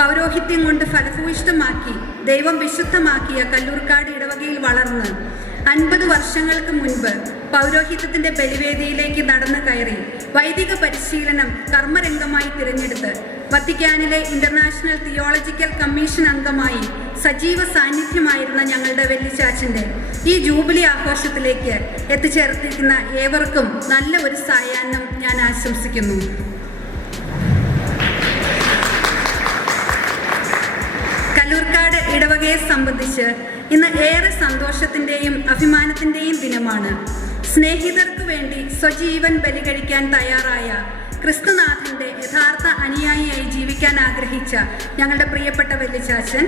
പൗരോഹിത്യം കൊണ്ട് ഫലഭൂയിഷ്ടമാക്കി ദൈവം വിശുദ്ധമാക്കിയ കല്ലൂർക്കാട് ഇടവകയിൽ വളർന്ന് അൻപത് വർഷങ്ങൾക്ക് മുൻപ് പൗരോഹിത്യത്തിന്റെ ബലിവേദിയിലേക്ക് നടന്നു കയറി വൈദിക പരിശീലനം കർമ്മരംഗമായി തിരഞ്ഞെടുത്ത് വത്തിക്കാനിലെ ഇന്റർനാഷണൽ തിയോളജിക്കൽ കമ്മീഷൻ അംഗമായി സജീവ സാന്നിധ്യമായിരുന്ന ഞങ്ങളുടെ വെല്ലിച്ചാച്ചന്റെ ഈ ജൂബിലി ആഘോഷത്തിലേക്ക് എത്തിച്ചേർത്തിരിക്കുന്ന ഏവർക്കും നല്ല ഒരു സായാഹ്നം ഞാൻ ആശംസിക്കുന്നു. ഇടവകയെ സംബന്ധിച്ച് ഇന്ന് ഏറെ സന്തോഷത്തിന്റെയും അഭിമാനത്തിന്റെയും ദിനമാണ്. സ്നേഹിതർക്ക് വേണ്ടി സ്വജീവൻ ബലികഴിക്കാൻ തയ്യാറായ ക്രിസ്തുനാഥന്റെ യഥാർത്ഥ അനുയായിയായി ജീവിക്കാൻ ആഗ്രഹിച്ച ഞങ്ങളുടെ പ്രിയപ്പെട്ട വല്യചാച്ചൻ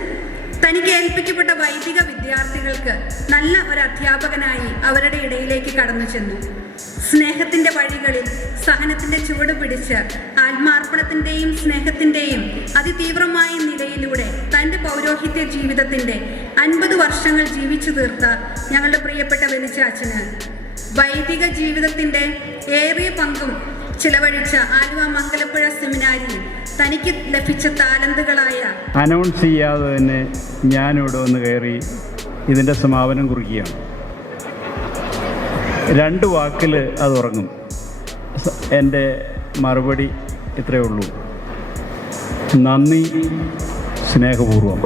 തനിക്ക് ഏൽപ്പിക്കപ്പെട്ട വൈദിക വിദ്യാർത്ഥികൾക്ക് നല്ല ഒരു അധ്യാപകനായി അവരുടെ ഇടയിലേക്ക് കടന്നു ചെന്നു. സ്നേഹത്തിന്റെ വഴികളിൽ സഹനത്തിന്റെ ചുവട് പിടിച്ച് ആത്മാർപ്പണത്തിന്റെയും സ്നേഹത്തിന്റെയും അതിതീവ്രമായ നിലയിലൂടെ പൗരോഹിത്യ ജീവിതത്തിന്റെ അൻപത് വർഷങ്ങൾ ജീവിച്ചു തീർത്ത ഞങ്ങളുടെ പ്രിയപ്പെട്ട വെനിച്ചാച്ചന് വൈദിക ജീവിതത്തിന്റെ ഏറിയ പങ്കും ചിലവഴിച്ച ആലുവ മംഗലപ്പുഴ സെമിനാരിൽ തനിക്ക് ലഭിച്ച താലന്തുകളായ അനൗൺസ് ചെയ്യാതെ തന്നെ ഞാനിവിടെ വന്ന് കയറി ഇതിന്റെ സമാപനം കുറിക്കുകയാണ്. രണ്ട് വാക്കിൽ അത് ഉറങ്ങും. എന്റെ മറുപടി ഇത്രയേ ഉള്ളൂ. നന്ദി. സ്നേഹപൂർവം